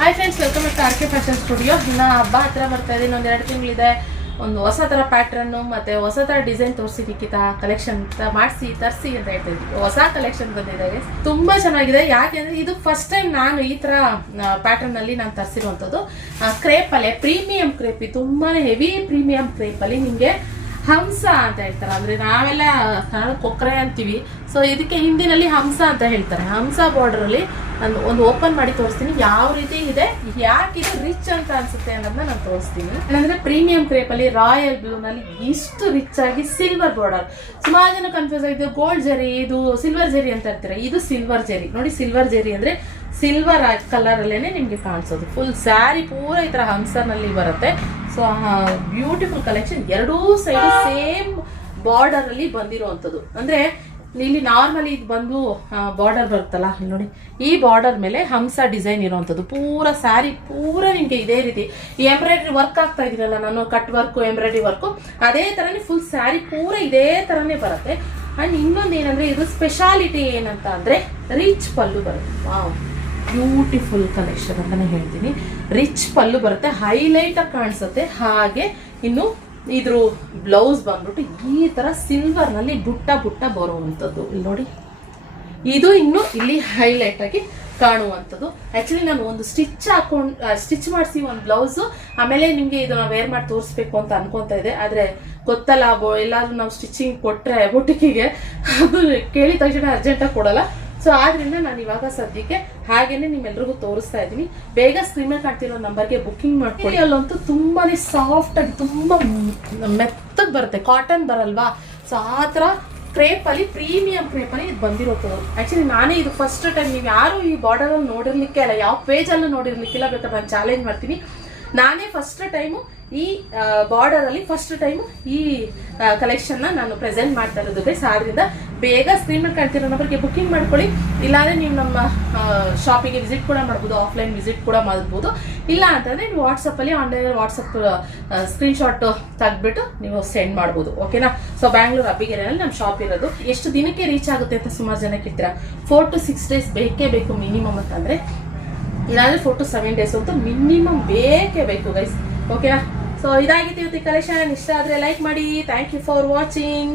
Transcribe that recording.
Hi friends, welcome to R K fashion studio. ಇನ್ನು ಹಬ್ಬ ಹತ್ರ ಬರ್ತಾ ಇದೆ, ಇನ್ನೊಂದು 2 ತಿಂಗಳಿದೆ. ಒಂದು ಹೊಸ ಥರ ಪ್ಯಾಟ್ರನ್ನು ಮತ್ತು ಹೊಸ ಥರ ಡಿಸೈನ್ ತೋರಿಸಿ ನಿಖಿತಾ ಕಲೆಕ್ಷನ್ ಮಾಡಿಸಿ ತರಿಸಿ ಅಂತ ಹೇಳ್ತಾ ಇದ್ವಿ. ಹೊಸ ಕಲೆಕ್ಷನ್ ಬಂದಿದೆ, ತುಂಬ ಚೆನ್ನಾಗಿದೆ. ಯಾಕೆಂದರೆ ಇದು ಫಸ್ಟ್ ಟೈಮ್ ನಾನು ಈ ಥರ ಪ್ಯಾಟ್ರನ್ನಲ್ಲಿ ನಾನು ತರಿಸಿರುವಂಥದ್ದು. ಕ್ರೇಪಲ್ಲೇ ಪ್ರೀಮಿಯಂ ಕ್ರೇಪಿ, ತುಂಬಾ ಹೆವಿ ಪ್ರೀಮಿಯಂ ಕ್ರೇಪಲ್ಲಿ ನಿಮಗೆ ಹಂಸ ಅಂತ ಹೇಳ್ತಾರೆ. ಅಂದರೆ ನಾವೆಲ್ಲ ಕನ್ನಡ ಕೊಕ್ಕರೆ ಅಂತೀವಿ, ಸೊ ಇದಕ್ಕೆ ಹಿಂದಿನಲ್ಲಿ ಹಂಸ ಅಂತ ಹೇಳ್ತಾರೆ. ಹಂಸ ಬಾರ್ಡರಲ್ಲಿ ನಾನು ಒಂದು ಓಪನ್ ಮಾಡಿ ತೋರಿಸ್ತೀನಿ ಯಾವ ರೀತಿ ಇದೆ, ಯಾಕೆ ಇದು ರಿಚ್ ಅಂತ ಅನ್ಸುತ್ತೆ ಅನ್ನೋದನ್ನ ನಾನು ತೋರಿಸ್ತೀನಿ. ಅಂದರೆ ಪ್ರೀಮಿಯಂ ಕ್ರೇಪಲ್ಲಿ ರಾಯಲ್ ಬ್ಲೂನಲ್ಲಿ ಇಷ್ಟು ರಿಚ್ ಆಗಿ ಸಿಲ್ವರ್ ಬಾರ್ಡರ್. ಸುಮಾರು ಜನ ಕನ್ಫ್ಯೂಸ್ ಆಗಿದೆ, ಗೋಲ್ಡ್ ಜರಿ ಇದು ಸಿಲ್ವರ್ ಜರಿ ಅಂತ ಇರ್ತೀರ. ಇದು ಸಿಲ್ವರ್ ಜರಿ ನೋಡಿ. ಸಿಲ್ವರ್ ಜರಿ ಅಂದರೆ ಸಿಲ್ವರ್ ಕಲರ್ ಅಲ್ಲೇನೆ ನಿಮಗೆ ಕಾಣಿಸೋದು. ಫುಲ್ ಸ್ಯಾರಿ ಪೂರ ಈ ತರ ಹಂಸನಲ್ಲಿ ಬರುತ್ತೆ. So beautiful collection. ಎರಡೂ ಸೈಡ್ ಸೇಮ್ ಬಾರ್ಡರ್ ಅಲ್ಲಿ ಬಂದಿರುವಂಥದ್ದು. ಅಂದ್ರೆ ಇಲ್ಲಿ ನಾರ್ಮಲಿ ಇದು ಬಂದು ಬಾರ್ಡರ್ ಬರುತ್ತಲ್ಲ, ನೋಡಿ ಈ ಬಾರ್ಡರ್ ಮೇಲೆ ಹಂಸ ಡಿಸೈನ್ ಇರುವಂಥದ್ದು. ಪೂರ ಸ್ಯಾರಿ ಪೂರ ನಿಮಗೆ ಇದೇ ರೀತಿ ಎಂಬ್ರಾಯ್ಡ್ರಿ ವರ್ಕ್ ಆಗ್ತಾ ಇದೀನಲ್ಲ ನಾನು, ಕಟ್ ವರ್ಕ್ ಎಂಬ್ರಾಯ್ಡ್ರಿ ವರ್ಕ್ ಅದೇ ತರನೇ ಫುಲ್ ಸ್ಯಾರಿ ಪೂರ ಇದೇ ತರನೇ ಬರುತ್ತೆ. ಅಂಡ್ ಇನ್ನೊಂದು ಏನಂದ್ರೆ ಇದು ಸ್ಪೆಷಾಲಿಟಿ ಏನಂತ ಅಂದ್ರೆ ರಿಚ್ ಪಲ್ಲು ಬರುತ್ತೆ. ವಾವ್, ಬ್ಯೂಟಿಫುಲ್ ಕಲೆಕ್ಷನ್ ಅಂತಾನೆ ಹೇಳ್ತೀನಿ. ರಿಚ್ ಪಲ್ಲು ಬರುತ್ತೆ, ಹೈಲೈಟ್ ಆಗಿ ಕಾಣಿಸುತ್ತೆ. ಹಾಗೆ ಇನ್ನು ಇದ್ರ ಬ್ಲೌಸ್ ಬಂದ್ಬಿಟ್ಟು ಈ ತರ ಸಿಲ್ವರ್ ನಲ್ಲಿ ಬುಟ್ಟ ಬುಟ್ಟ ಬರುವಂತದ್ದು. ಇಲ್ಲಿ ನೋಡಿ, ಇದು ಇನ್ನು ಇಲ್ಲಿ ಹೈಲೈಟ್ ಆಗಿ ಕಾಣುವಂಥದ್ದು. ಆಕ್ಚುಲಿ ನಾನು ಒಂದು ಸ್ಟಿಚ್ ಮಾಡಿಸಿ ಒಂದು ಬ್ಲೌಸ್ ಆಮೇಲೆ ನಿಮ್ಗೆ ಇದನ್ನ ವೇರ್ ಮಾಡಿ ತೋರಿಸ್ಬೇಕು ಅಂತ ಅನ್ಕೊಂತ ಇದೆ. ಆದ್ರೆ ಗೊತ್ತಲ್ಲ, ಎಲ್ಲಾದ್ರೂ ನಾವು ಸ್ಟಿಚಿಂಗ್ ಕೊಟ್ರೆ ಬುಟಿಕಿಗೆ ಅದು ಕೇಳಿದ ತಕ್ಷಣ ಅರ್ಜೆಂಟಾಗಿ ಕೊಡಲ್ಲ. ಸೊ ಆದ್ರಿಂದ ನಾನು ಇವಾಗ ಸದ್ಯಕ್ಕೆ ಹಾಗೇನೆ ನಿಮ್ಮೆಲ್ರಿಗೂ ತೋರಿಸ್ತಾ ಇದ್ದೀನಿ. ಬೇಗ ಸ್ಕ್ರೀನ್ ಮೇಲೆ ಕಾಣ್ತಿರೋ ನಂಬರ್ಗೆ ಬುಕ್ಕಿಂಗ್ ಮಾಡ್ಕೊಳ್ಳಿ. ಅಲ್ಲಂತೂ ತುಂಬಾನೇ ಸಾಫ್ಟ್ ಆಗಿ ತುಂಬಾ ಮೆತ್ತಗೆ ಬರುತ್ತೆ, ಕಾಟನ್ ಬರಲ್ವಾ. ಸೊ ಆ ಥರ ಕ್ರೇಪಲ್ಲಿ ಪ್ರೀಮಿಯಂ ಕ್ರೇಪಲ್ಲಿ ಇದು ಬಂದಿರೋದು. ಆ್ಯಕ್ಚುಲಿ ನಾನೇ ಇದು ಫಸ್ಟ್ ಟೈಮ್, ನೀವು ಯಾರು ಈ ಬಾರ್ಡರಲ್ಲಿ ನೋಡಿರ್ಲಿಕ್ಕೆ ಅಲ್ಲ, ಯಾವ ಪೇಜಲ್ಲೂ ನೋಡಿರ್ಲಿಕ್ಕಿಲ್ಲ. ಬೇಕಾದ್ರೆ ನಾನು ಚಾಲೆಂಜ್ ಮಾಡ್ತೀನಿ. ನಾನೇ ಫಸ್ಟ್ ಟೈಮು ಈ ಬಾರ್ಡರ್ ಅಲ್ಲಿ ಫಸ್ಟ್ ಟೈಮ್ ಈ ಕಲೆಕ್ಷನ್ ನಾನು ಪ್ರೆಸೆಂಟ್ ಮಾಡ್ತಾ ಇರೋದು ಗೈಸ್. ಆದ್ರಿಂದ ಬೇಗ ಸ್ಕ್ರೀನ್ ಮೇಲೆ ಕಾಣ್ತಿರೋ ನಂಬರ್ಗೆ ಬುಕ್ಕಿಂಗ್ ಮಾಡ್ಕೊಳ್ಳಿ. ಇಲ್ಲಾಂದ್ರೆ ನೀವು ನಮ್ಮ ಶಾಪಿಗೆ ವಿಸಿಟ್ ಕೂಡ ಮಾಡ್ಬೋದು, ಆಫ್ಲೈನ್ ವಿಸಿಟ್ ಕೂಡ ಮಾಡ್ಬೋದು. ಇಲ್ಲ ಅಂತಂದ್ರೆ ನೀವು ವಾಟ್ಸಪ್ಪಲ್ಲಿ ಆನ್ಲೈನ್ ವಾಟ್ಸಪ್ ಸ್ಕ್ರೀನ್ ಶಾಟ್ ತೆಗೆದ್ಬಿಟ್ಟು ನೀವು ಸೆಂಡ್ ಮಾಡ್ಬೋದು. ಓಕೆನಾ. ಸೊ ಬ್ಯಾಂಗ್ಳೂರ್ ಅಬ್ಬಿಗೆರೆಯಲ್ಲಿ ನಮ್ಮ ಶಾಪ್ ಇರೋದು. ಎಷ್ಟು ದಿನಕ್ಕೆ ರೀಚ್ ಆಗುತ್ತೆ ಅಂತ ಸುಮಾರು ಜನ ಕೇಳ್ತೀರಾ. 4 to 6 days ಬೇಕೇ ಬೇಕು ಮಿನಿಮಮ್ ಅಂತಂದ್ರೆ, ಇಲ್ಲಾಂದ್ರೆ 4 to 7 days ಅಂತೂ ಮಿನಿಮಮ್ ಬೇಕೇ ಬೇಕು ಗೈಸ್. ಓಕೆನಾ. ಸೊ ಇದಾಗಿತ್ತು ಇವತ್ತು ಕಲೆಕ್ಷನ್. ಇಷ್ಟ ಆದ್ರೆ ಲೈಕ್ ಮಾಡಿ. Thank you for watching.